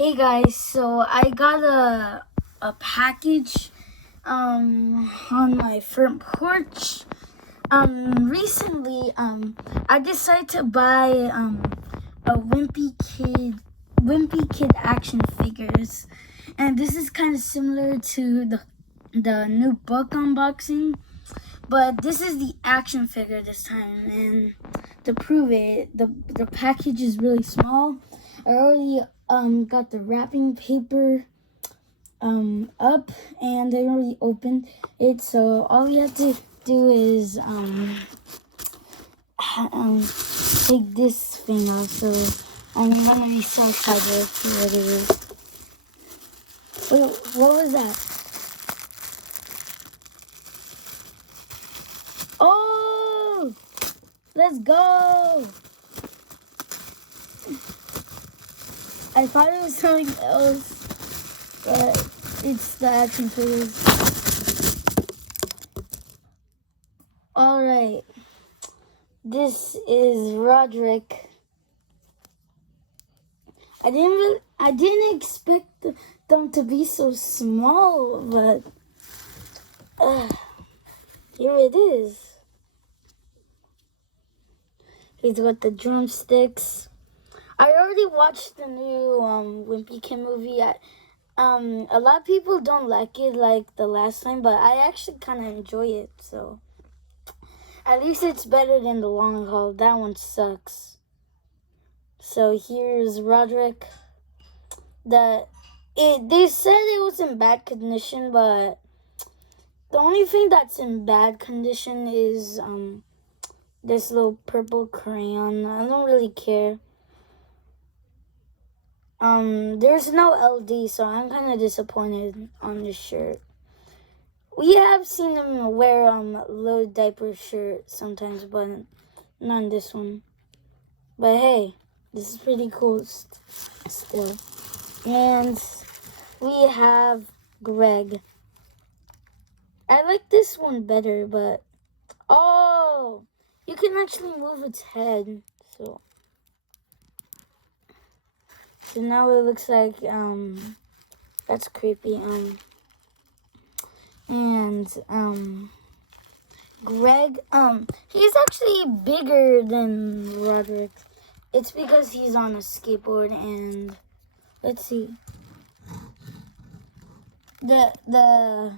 Hey guys, so I got a package on my front porch. Recently I decided to buy a Wimpy Kid action figures. And this is kind of similar to the new book unboxing, but this is the action figure this time. And to prove it, the package is really small. I already got the wrapping paper up, and I already opened it. So all we have to do is take this thing off. So I'm gonna be so excited for what it is. Wait, what was that? Oh, let's go! I thought it was something else, but it's the action figures. Alright, this is Roderick. I didn't expect them to be so small, but here it is. He's got the drumsticks. I already watched the new Wimpy Kid movie. A lot of people don't like it like the last time, but I actually kind of enjoy it. So at least it's better than the long haul. That one sucks. So here's Roderick. They said it was in bad condition, but the only thing that's in bad condition is this little purple crayon. I don't really care. There's no LD, so I'm kind of disappointed on this shirt. We have seen him wear little diaper shirt sometimes, but not in this one. But hey, this is pretty cool still. And we have Greg. I like this one better, but oh, you can actually move its head. So now it looks like that's creepy. Greg, he's actually bigger than Roderick. It's because he's on a skateboard, and let's see. The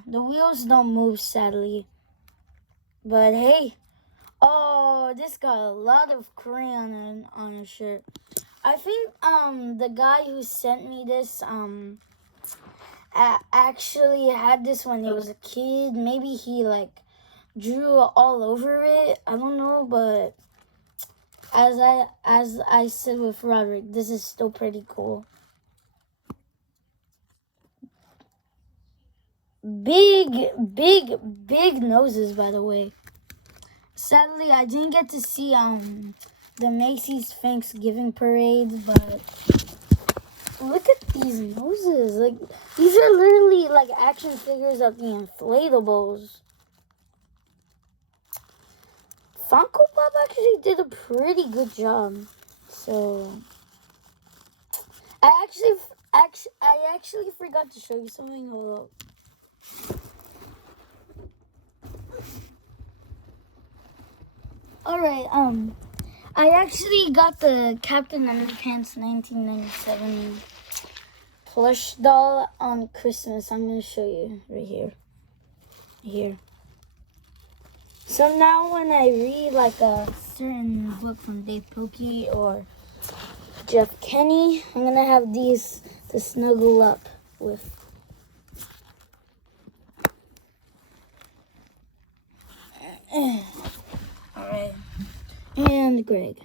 wheels don't move, sadly. But hey, oh, this got a lot of crayon on his shirt. I think the guy who sent me this actually had this when he was a kid. Maybe he like drew all over it. I don't know, but as I said with Roderick, this is still pretty cool. Big noses, by the way. Sadly, I didn't get to see the Macy's Thanksgiving parade, but look at these noses. Like, these are literally like action figures of the inflatables. Funko Pop actually did a pretty good job. So I actually forgot to show you something. Hold up. Alright, I actually got the Captain Underpants 1997 plush doll on Christmas. I'm going to show you right here. Here. So now when I read like a certain book from Dave Pilkey or Jeff Kenny, I'm going to have these to snuggle up with. Alright. And Greg.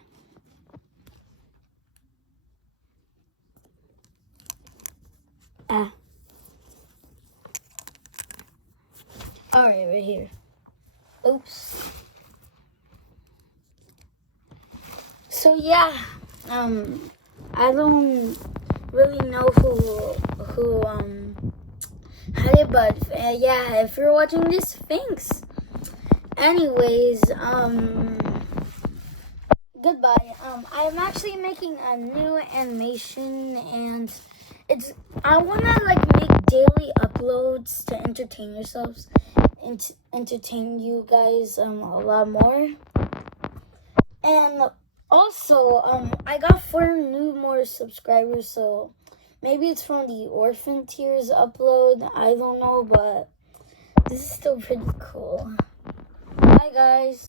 Alright, right here. Oops. So yeah, I don't really know who had it, but yeah, if you're watching this, thanks. Anyways, goodbye. I'm actually making a new animation, and I wanna like make daily uploads to entertain yourselves and to entertain you guys a lot more. And also I got 4 more subscribers, so maybe it's from the orphan tears upload. I don't know, but this is still pretty cool. Bye guys.